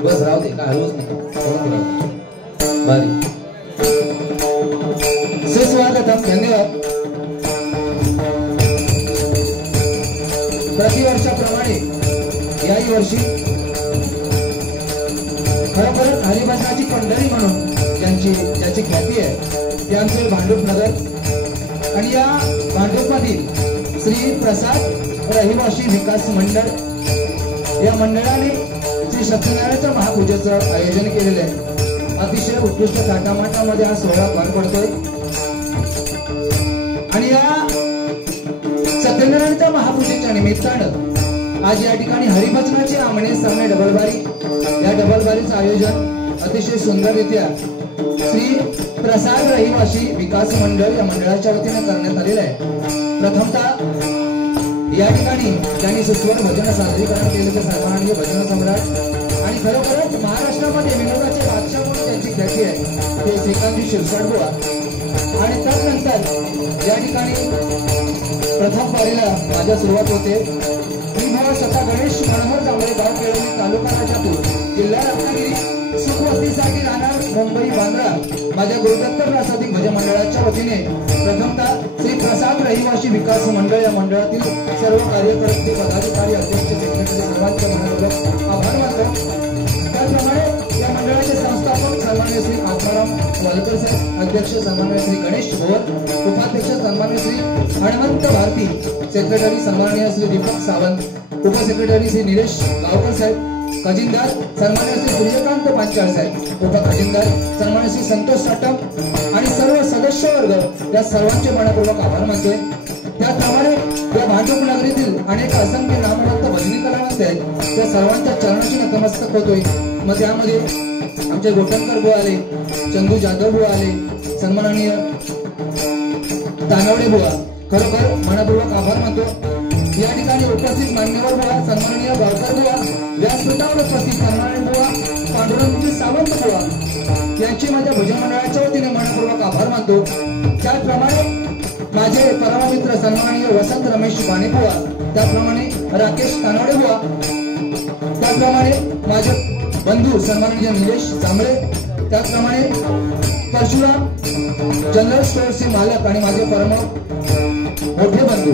बस राहू दे, काय हलवूच नका. बारी सुस्वागतम. धन्यवाद. प्रतिवर्षाप्रमाणे याही वर्षी खरोखरच हरिभजनाची पंढरी म्हणून ज्याची ख्याती आहे ते आमचे भांडूप नगर आणि या भांडूपमधील श्री प्रसाद रहिवासी विकास मंडळ या मंडळाने श्री सत्यनारायणाच्या महापूजेचं आयोजन केलेलं आहे. अतिशय उत्कृष्ट थाटामाटामध्ये हा सोहळा पार पडतोय आणि या सत्यनारायणाच्या महापूजेच्या निमित्तानं आज या ठिकाणी हरिभजनाचे आमने सामने डबलबारी या डबलबारीचं आयोजन अतिशय सुंदररित्या श्री प्रसाद रहिवासी विकास मंडळ या मंडळाच्या वतीने करण्यात आलेलं आहे. प्रथमतः या ठिकाणी त्यांनी सुस्वर भजन सादरीकरण केले ते सन्माननीय भजन सम्राट आणि खरोखरच महाराष्ट्रामध्ये विनोदाचे बादशाह म्हणून त्यांची ख्याती आहे ते श्रीकांतजी शिरसाटबुवा. आणि त्यानंतर या ठिकाणी प्रथम पारीला माझ्या सुरुवात होते. मी भाव सखा गणेश मनोहर जांभळे, गाव केळवली, तालुका राजापूर, जिल्हा रत्नागिरी, सुखवस्तीसाठी राहणार मुंबई बांद्रा. माझ्या गुरुदत्त प्रासादिक भजन मंडळाच्या वतीने प्रथमतः श्री प्रसाद रहिवासी विकास मंडळ या मंडळातील सर्व कार्यकर्ते, पदाधिकारी, अध्यक्ष, सेक्रेटरी सर्वांचे मनपूर्वक आभार मानतो. त्याचप्रमाणे या मंडळाचे संस्थापक सन्माननीय श्री आत्माराम वालकर साहेब, अध्यक्ष सन्माननीय श्री गणेश भोवर, उपाध्यक्ष सन्माननीय श्री हनुमंत भारती, सेक्रेटरी सन्माननीय श्री दीपक सावंत, उपसेक्रेटरी श्री निलेश गावकर साहेब, खजिनदार सन्माननीय श्री सूर्यकांत पांचाळ साहेब, उपखजिनदार सन्माननीय श्री संतोष साटम आणि सर्व सदस्य वर्ग या सर्वांचे मनपूर्वक आभार मानतोय. त्याचप्रमाणे या भांडूप नगरीतील अनेक असंख्य नामवंत भजनी कलावंत आहेत त्या सर्वांच्या चरणाशी नतमस्तक होतोय. मग त्यामध्ये आमचे गोटनकर बुवा आले, चंदू जाधव बुवा आले, सन्माननीय दानवडे बुवा, खरोखर मनपूर्वक आभार मानतो. या ठिकाणी उपस्थित मान्यवर बुवा सन्माननीय गावकर बुवा, व्यासपीठावर उपस्थित सन्माननीय बुवा पांडुरंगजी सावंत बुवा यांची माझ्या भजन मंडळाच्या वतीने मनपूर्वक आभार मानतो. त्याचप्रमाणे माझे परममित्र सन्माननीय वसंत रमेश बाणे बुवा, त्याचप्रमाणे राकेश कानवडे बुवा, त्याचप्रमाणे माझे बंधू सन्माननीय निलेश जांभळे, त्याचप्रमाणे परशुराम जनरल स्टोअरचे मालक आणि माझे परम मोठे बंधू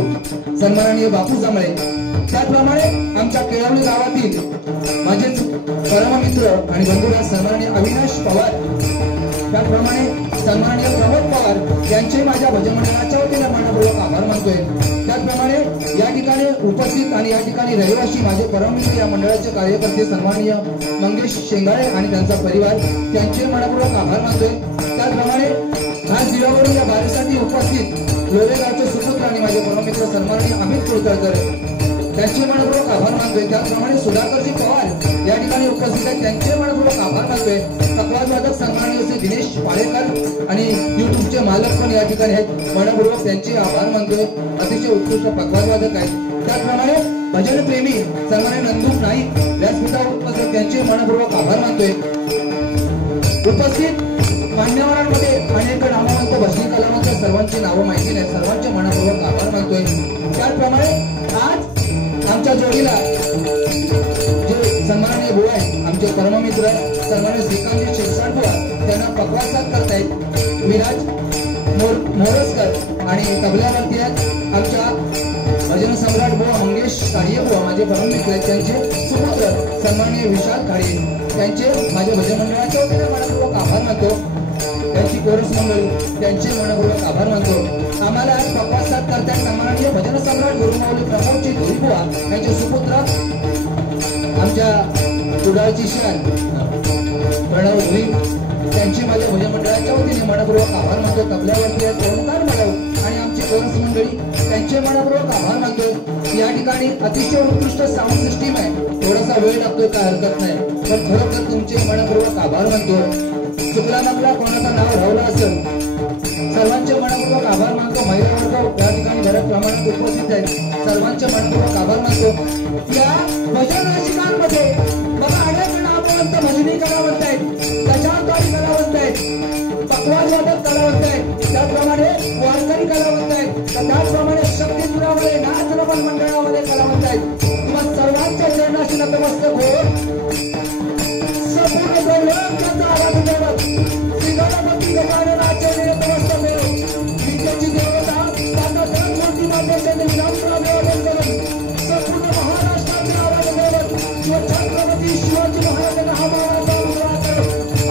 सन्माननीय बापू जांभळे, त्याचप्रमाणे आमच्या केळवली गावातील माझेच परममित्र आणि बंधुराज सन्माननीय अविनाश पवार, त्याचप्रमाणे सन्माननीय प्रमोद पवार यांचे माझ्या भजन मंडळाच्या वतीने मनपूर्वक आभार मानतोय. त्याचप्रमाणे या ठिकाणी उपस्थित आणि या ठिकाणी रहिवासी माझे परममित्र या मंडळाचे कार्यकर्ते सन्माननीय मंगेश शेंगाळे आणि त्यांचा परिवार त्यांचे मनपूर्वक आभार मानतोय। त्याचप्रमाणे आज दिवावरून या बारीसाठी उपस्थित लोरेगावचे सुपुत्र आणि माझे परममित्र सन्माननीय अमित कुलकर्णी त्यांचे मनपूर्वक आभार मानतोय। त्याचप्रमाणे सुधाकरजी पवार या ठिकाणी उपस्थित आहेत त्यांचे मनपूर्वक आभार मानतोय। तकवाद वादक सन्माननीय श्री दिनेश पाळेकर आणि युट्यूबचे मालक पण या ठिकाणी आहेत, मनपूर्वक त्यांचे आभार मानतोय। अतिशय उत्कृष्ट तकवाद वादक आहेत। त्याचप्रमाणे भजन प्रेमी सन्माननीय नंदू नाईक व्यासपीठावर उपस्थित त्यांचे मनपूर्वक आभार मानतोय। उपस्थित मान्यवरांमध्ये अनेक नामवंत भजनी कलावंत सर्वांची नावं माहिती नाही, सर्वांचे मनपूर्वक आभार मानतोय। त्याचप्रमाणे आज आमच्या जोडीला जे सन्माननीय बुवा आहेत आमचे परममित्र सन्माननीय श्रीकांतजी शिरसाट बुवा त्यांना पकवासात करतायत विराज मोरसकर आणि तबल्यावरती आहेत आमच्या भजन सम्राट बुवा मंगेश साडिये बुवा माझे परममित्र आहेत, त्यांचे सुपुत्र सन्माननीय विशाल काळे त्यांचे माझ्या भजन मंडळाच्या वतीने मनपूर्वक आभार मानतो। त्यांची कोरस मंडळी त्यांचे मनपूर्वक आभार मानतो। आम्हाला आज पकवासात करतायत सन्माननीय भजन सम्राट गुरुमाऊली प्रमोदजी धुरी बुवा त्यांचे सुपुत्र आमच्या कुडाळची शान प्रणव धुरी त्यांचे माझ्या भजन मंडळाच्या वतीने मनपूर्वक आभार मानतो। तबल्यावरती ओंकार माधव आणि आमची कोरस मंडळी त्यांचे मनपूर्वक आभार मानतो। या ठिकाणी अतिशय उत्कृष्ट साऊंड सिस्टीम आहे, थोडासा वेळ लागतोय काय हरकत नाही, पण खरोखर तुमचे मनपूर्वक आभार मानतो। चुकला नकला कोणाचं नाव राहिलं असेल सर्वांचे मनपूर्वक आभार मानतो। महिला वर्ग या ठिकाणी बऱ्याच प्रमाणात उपस्थित आहेत, सर्वांचे मनपूर्वक आभार मानतो। या भजन रसिकांमध्ये बघा अनेक नामवंत भजनी कलावंत आहेत, दशावतारी कलावंत आहेत, पकवाज वादक कलावंत आहेत, त्याचप्रमाणे वारकरी कलावंत आहेत, त्याचप्रमाणे शक्ती दुरामध्ये नाच रमण मंडळामध्ये कलावंत आहेत। तुम्हा सर्वांच्या चरणाशी नतमस्तक होऊन संपूर्ण ब्रह्मांडाचा आराधना करत श्री गणपती गजाननाचे नतमस्तक होऊन विद्येची देवता माता सरस्वती मातेचे विनम्र अभिवादन करत संपूर्ण महाराष्ट्राचे आराधना करत छत्रपती शिवाजी महाराजांना हा मानाचा मुजरा करत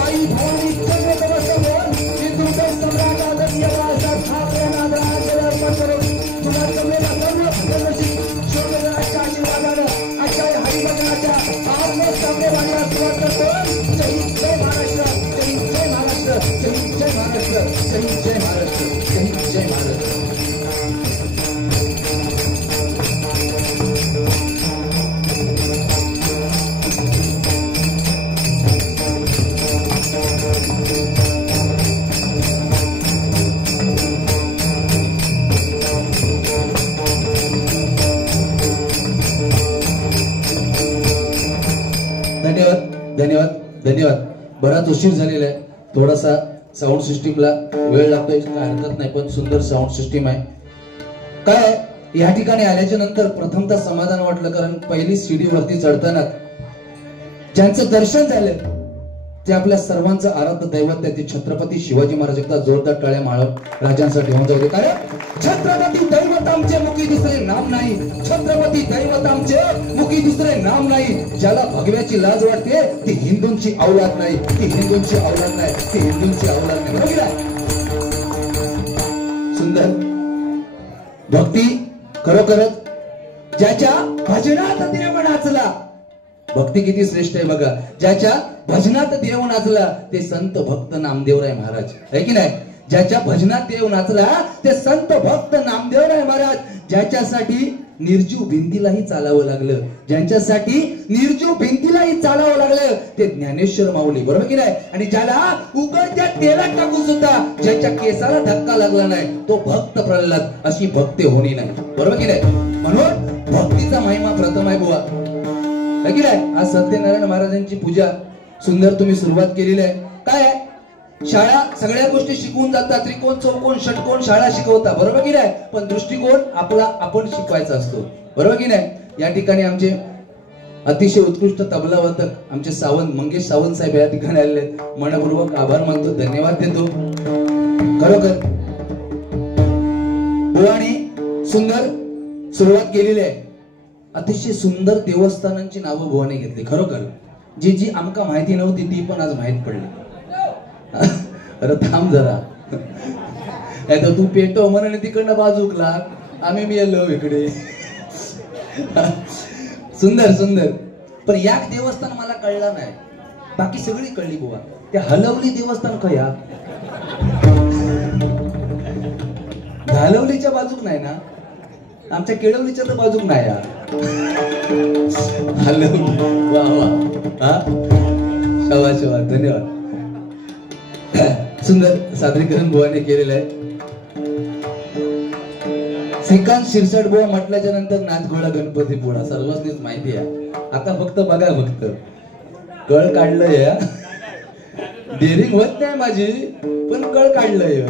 आई भवानी नतमस्तक होऊन हिंदुत्व सम्राट आदरणीय बाळासाहेब ठाकरे यांना आदरांजली अर्पण करून तुला जमलेला सर्व भजनरसिक शोधनाच्या आशीर्वादानं आजच्या हरिभजनाच्या आत्मसात सामनेवाडीला सुरुवात करतो। जय जय महाराष्ट्र, जय जय महाराष्ट्र, जय जय महाराष्ट्र, जय जय महाराष्ट्र, जय जय महाराष्ट्र। धन्यवाद धन्यवाद धन्यवाद। बराच उशीर झालेला आहे, थोडासा साऊंड सिस्टीमला वेळ लागतोय काय हरकत नाही, पण सुंदर साऊंड सिस्टीम आहे। काय या ठिकाणी आल्याच्या नंतर प्रथमतः समाधान वाटलं, कारण पहिली सीडी वरती चढताना ज्यांचं दर्शन झालं ते आपल्या सर्वांचं आराध्य दैवत आहे ते छत्रपती शिवाजी महाराज। एकदा जोरदार टाळ्या माळव राजांसाठी होऊन जाऊ दे। कारण छत्रपती दैवत आमचे मुखी दुसरे नाम नाही, छत्रपती दैवत आमचे मुखी दुसरे नाम नाही। ज्याला भगव्याची लाज वाटते ती हिंदूंची औलाद नाही, ती हिंदूंची औलाद नाही, ती हिंदूंची औलाद नाही। बरोबर आहे? सुंदर भक्ती खरोखरच ज्याच्या भजनात देव नाचला, भक्ती किती श्रेष्ठ आहे बघा, ज्याच्या भजनात देव नाचला ते संत भक्त नामदेवराय महाराज आहे की नाही। ज्याच्या भजनात देव नाचला ते संत भक्त नामदेवराय महाराज, ज्याच्यासाठी निर्जीव भिंतीलाही चालावं लागलं, ज्यांच्यासाठी निर्जीव भिंतीलाही चालावं लागलं ते ज्ञानेश्वर माऊली। बरोबर की नाही? आणि ज्याला उकळत्या तेलात टाकून सुद्धा ज्याच्या केसाला धक्का लागला नाही तो भक्त प्रल्हाद, अशी भक्ती होणी नाही। बरोबर की नाही? म्हणून भक्तीचा महिमा प्रथम आहे बुवा, है की नाही? आज सत्यनारायण महाराजांची पूजा सुंदर तुम्ही सुरुवात केलेली आहे। काय आहे? शाळा सगळ्या गोष्टी शिकवून जातात, त्रिकोण चौकोन षटकोन शाळा शिकवतात, बरोबर की नाही? पण दृष्टिकोन आपला आपण शिकवायचा असतो, बरोबर की नाही? या ठिकाणी आमचे अतिशय उत्कृष्ट तबला वादक आमचे सावंत मंगेश सावंत साहेब या ठिकाणी आलेले, मनपूर्वक आभार मानतो, धन्यवाद देतो। खरोखर बुवानी सुंदर सुरुवात केलेली आहे, अतिशय सुंदर देवस्थानांची नावं बुवाने घेतली। खरोखर जी जी आमका माहिती नव्हती ती पण आज माहित पडली। अरे थांब जरा, तू पेटो म्हणून तिकडनं बाजूकला आम्ही मी येलो इकडे सुंदर सुंदर. पण याक देवस्थान मला कळला नाही, बाकी सगळी कळली बुवा. त्या हलवली देवस्थान खया घालवलीच्या बाजूक नाही ना, आमच्या केळवलीच्या तर बाजूक नाही यार. हलवली वा वा. हा शाबास शाबास, धन्यवाद. सुंदर सादरीकरण बुवाने केलेलं आहे. श्रीकांत शिरसाट बुवा म्हटल्याच्या नंतर नाचगोळा गणपती पुढा सर्वांनीच माहिती आहे. आता फक्त बघा, फक्त कळ काढलंय. डेअरिंग होत नाही माझी, पण कळ काढलंय.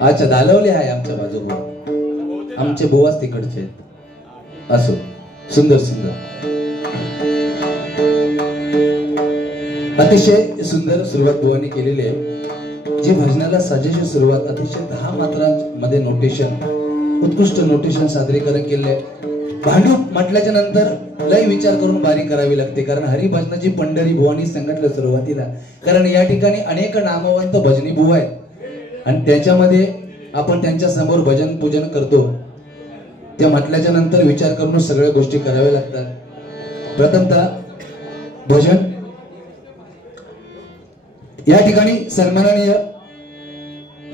अच्छा, दालवली आहे आमच्या बाजूला, आमचे बुवाच तिकडचे. असो, सुंदर सुंदर, अतिशय सुंदर सुरुवात बुवांनी केलेली आहे. जी भजनाला सजेची सुरुवात अतिशय 10 मात्रांमध्ये नोटेशन, उत्कृष्ट नोटेशन सादरीकरण केले. भांडूप म्हटल्याच्या नंतर लय विचार करून बारी करावी लागते, कारण हरिभजनाची पंढरी बुवांनी सांगितलं सुरुवातीला. कारण या ठिकाणी अनेक नामवंत भजनी बुवा आहेत आणि त्याच्यामध्ये आपण त्यांच्या समोर भजन पूजन करतो. त्या म्हटल्याच्या नंतर विचार करून सगळ्या गोष्टी कराव्या लागतात. प्रथमतः भजन या ठिकाणी सन्माननीय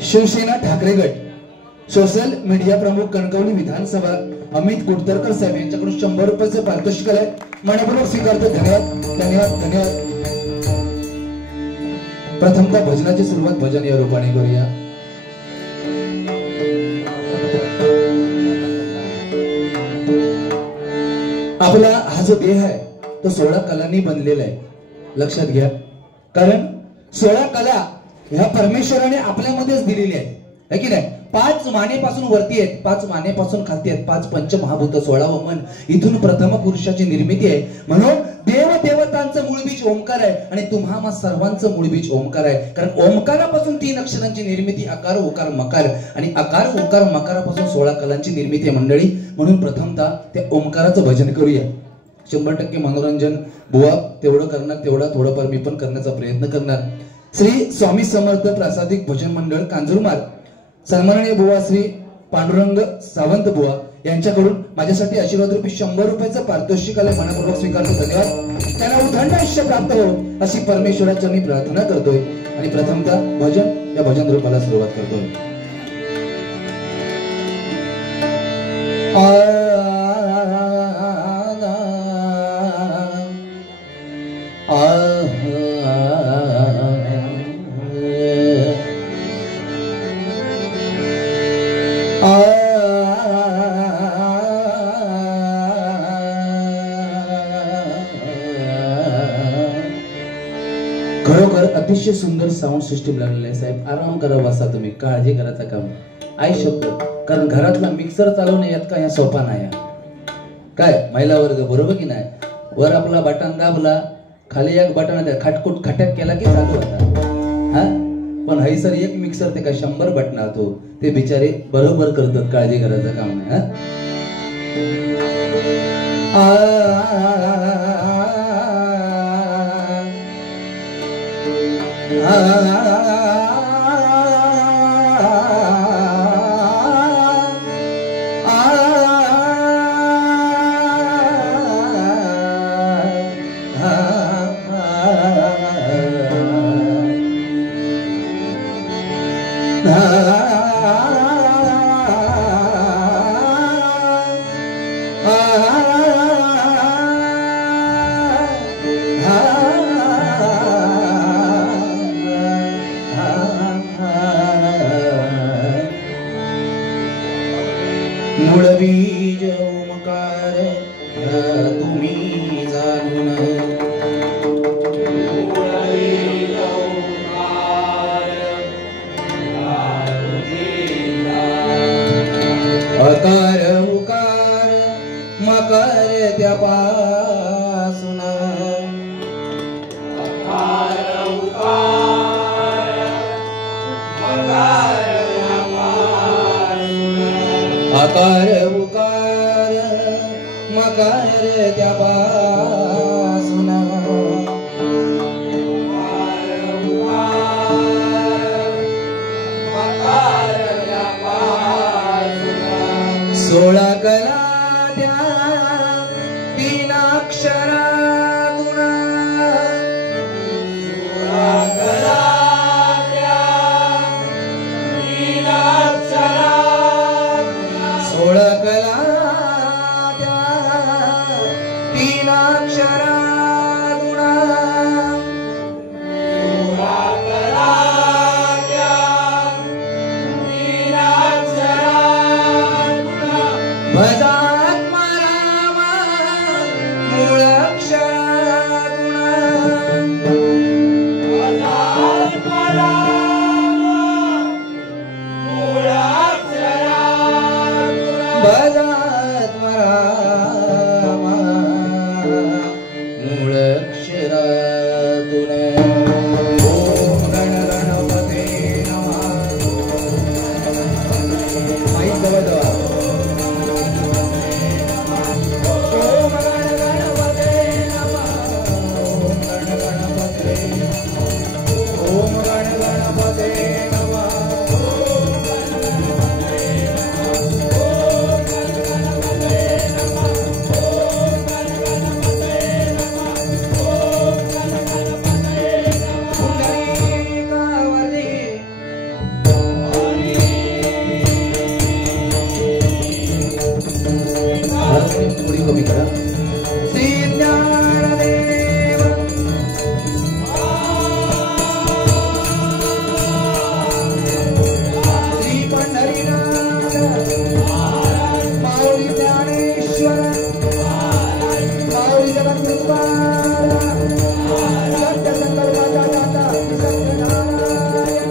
शिवसेना ठाकरे गट सोशल मीडिया प्रमुख कणकवली विधानसभा अमित कुडतरकर साहेब यांच्याकडून 100 रुपयाचे पारितोषिक आहे. मनपूर्वक स्वीकारतो. धन्यवाद धन्यवाद धन्यवाद. प्रथमतः भजनाची सुरुवात भजन या रूपाने करूया. आपला हा जो देह आहे तो 16 कलांनी बनलेला आहे, लक्षात घ्या. कारण 16 कला ह्या परमेश्वराने आपल्यामध्येच दिलेल्या आहेत, है की नाही. 5 मानेपासून वरती आहेत, 5 मानेपासून खालती आहेत, 5 पंचमहाभूत, 16व मन. इथून प्रथम पुरुषाची निर्मिती आहे. म्हणून देव देवतांचं मूळ बीज ओंकार आहे आणि तुम्हा सर्वांचं मूळ बीज ओंकार आहे. कारण ओंकारापासून 3 अक्षरांची निर्मिती, आकार उकार मकार, आणि आकार उकार मकारापासून 16 कलांची निर्मिती आहे मंडळी. म्हणून प्रथमतः त्या ओंकाराचं भजन करूया. 100% मनोरंजन बुवा तेवढं करणार, तेवढा थोडंफार मी पण करण्याचा प्रयत्न करणार. श्री स्वामी समर्थ प्रासादिक भजन मंडळ कांजूरमार्ग सन्माननीय बुवा श्री पांडुरंग सावंत बुवा यांच्याकडून माझ्यासाठी आशीर्वाद रूपी 100 रुपयाचं पारितोषिक आलंय. मनपूर्वक स्वीकारतो. धन्यवाद. त्यांना उदंड आयुष्य प्राप्त हो अशी परमेश्वराच्या मी प्रार्थना करतोय. आणि प्रथमतः भजन या भजन रूपाला सुरुवात करतोय. खरोखर अतिशय सुंदर साऊंड सिस्टीम लागलेली आहे साहेब. आराम करा, बसा तुम्ही, काळजी करायचं काम आई शपथ. कारण घरातला मिक्सर चालवणे यात काय सोपा नाही. काय महिला वर्ग, बरोबर की नाही. वर आपला बटन दाबला, खाली एक बटन खटकुट खटक केला की चालू होता. हा, पण हैसर एक मिक्सर ते काय 100 बटन तो ते बिचारे बरोबर करतात. काळजी करायचं काम नाही. मूळ बीज ओंकार तुम्ही जाणून, अकार उकार मकार त्यापासून, अकार उकार मकार आकार उकार मकार त्यापासून, 16 कला त्या 3 अक्षरातून 16 कला त्या 3 अक्षरातून 16 कला त्या 3 अक्षरातून 16 कला त्या 3 अक्षरातून भजात्मा राम मूळ अक्षरातून भजात्मा राम मूळ अक्षरातून भजात्मा राम मूळ अक्षरातून ओम गण गणपते नमः आई जवळ जवळ ओम गण गणपते नमः ओम गण गणपते नमः थोडी कमी करा श्री ज्ञानदेव श्री पंढरीनाथ माऊली ज्ञानेश्वर माऊली जगद्गुरुपाल सत्य संकल्पाचा दाता सत्यनारायण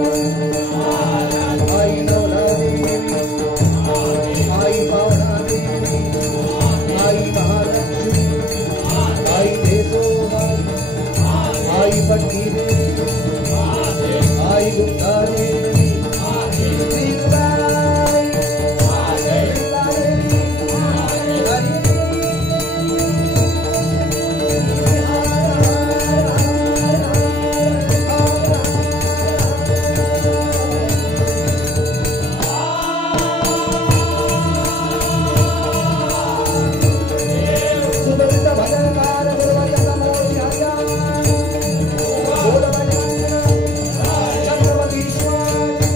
आई नवलादेवी आई पावनादेवी आई महालक्ष्मी आई देशोबा आई पट्टी देवी आई गुप्ता देवी श्रीबाई सुबंध भजनकार गुरुवचन मोक्षी हरिया छत्रपती शिवाजी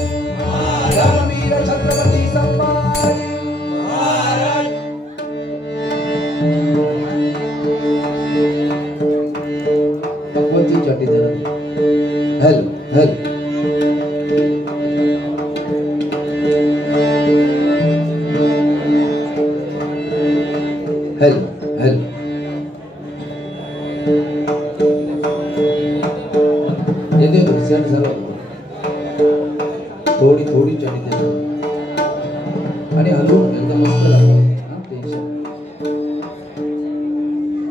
धर्मवीर छत्रपती संभाजी महाराज भगवती चटी जरा हेल हेल हेल हेल येते सेट झालं थोडी थोडी चढी दे आणि हलवून एकदम मस्त लागतं हा टेन्शन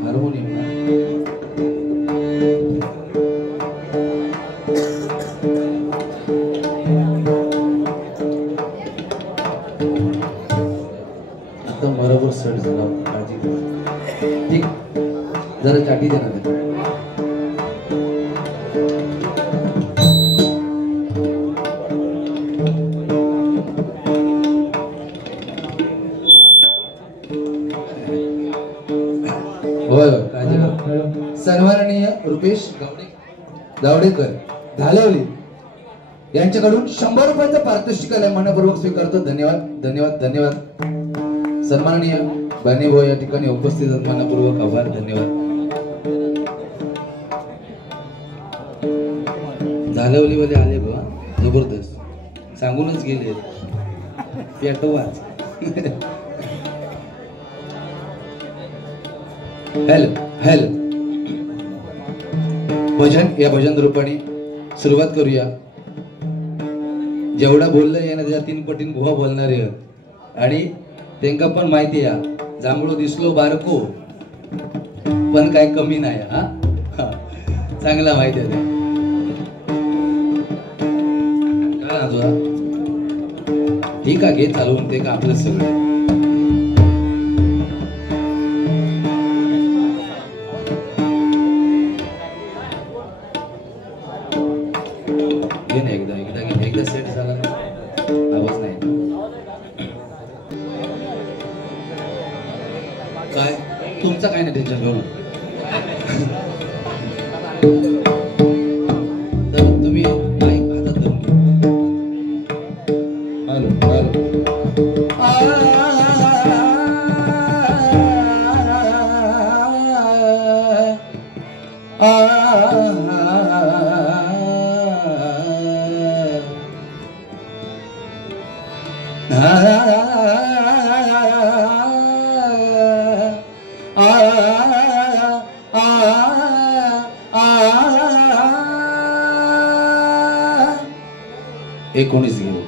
हार्मोनियम ना एकदम बरोबर सेट झाला काळजी घे. ठीक जरा चाटी दे ना होय काळजी घ्या. सन्माननीय रुपेश गावडेकर धालवली यांच्याकडून 100 रुपयाचं पारितोषिक आलंय मनपूर्वक स्वीकारतो. धन्यवाद धन्यवाद धन्यवाद. सन्माननीय बानीभाऊ या ठिकाणी उपस्थित आहेत. मनपूर्वक आभार धन्यवाद. धालवलीवाले आले बा जबरदस्त सांगूनच गेले पेटवाच. हेल्प हेल्प भजन या भजन रूपाने सुरुवात करूया. जेवढा बोललं यानं त्याच्या 3 पटीन गुहा बोलणार आहे आणि त्यांना पण माहिती आहे जांभळो दिसलो बारको पण काय कमी नाही हा चांगला माहिती आहे काय ना तुझा ठीक आहे घे चालवून ते का आपलं सगळं एकदा सेट झाला आवाज नाही टेन्शन घेऊ नका. तर तुम्ही माईक हातात धरून घ्या. Hello hello. एकोणीस घेऊ.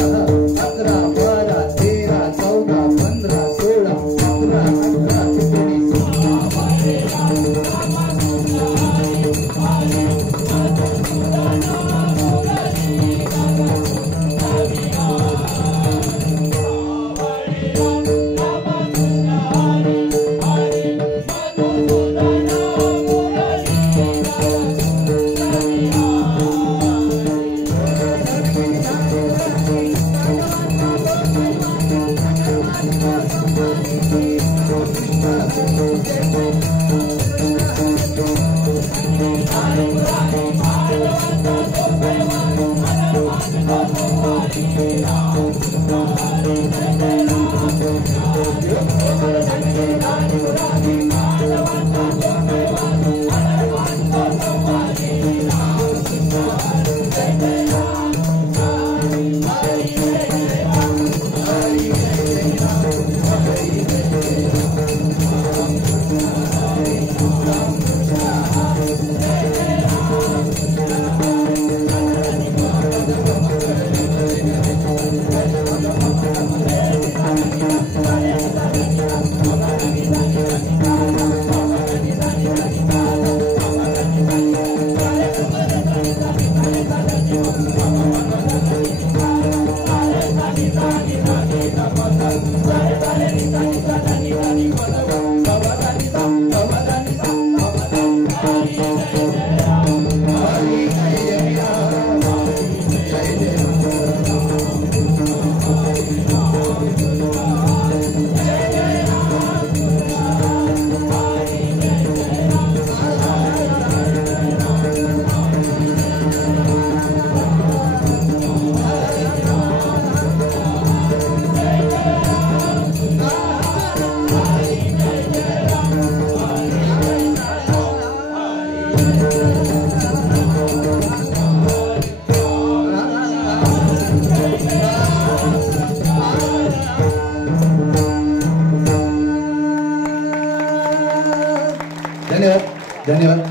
11 12 13 14 15 16 17 18 धन्यवाद धन्यवाद।